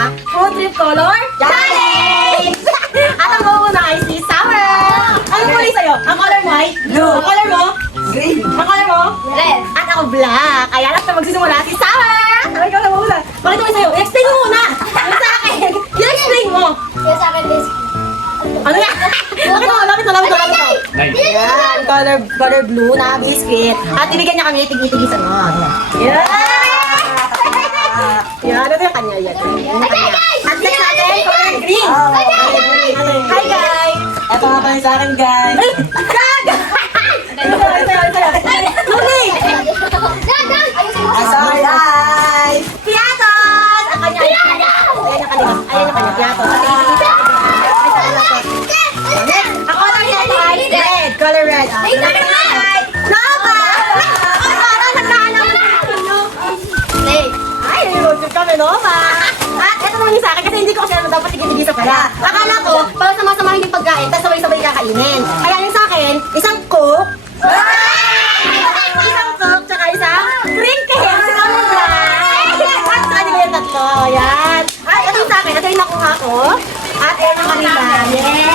sa Fruit Trip Color Challenge! At ang muna ay si Summer! Ano kulay sa'yo? Ang color mo ay blue. Ang color mo? Green. Ang color mo? Red. At ako black. Ayan, at na magsisimula si Summer! Ano ikaw na muna? Bakit mo sa'yo? I-explain mo muna! Ano sa akin? I-explain mo! Yung sa akin is... Ano yan? Lapit mo. Ayan, color blue na biscuit. At ibigyan niya kami itig-itig isa mo. Yeah! Yan, ano yung kanya yan? At next natin, color green. Hi guys! Ito nga pala sa akin, guys. Gag! Okay! Sorry, guys. Piatos! Ang kanya. Ayan yung kanya. Piatos. Ang color nito ay red. Color red. Nova! Ako parang nagkahanap Ay, nilulog kami, Nova! At ito naman yung sa akin kasi hindi ko kasi naman dapat tigil-tigil sa pala. Akala ko, para sama-samahin yung pagkain, tapos sabay-sabay kakainin. Kaya yung sa akin, isang coke, isang coke, tsaka isang green cake. Si Color Black. At sa kanila yung tatlo. Yan. At ito yung sa akin, ito yung nakuha ko. At ito yung kanila. Yes!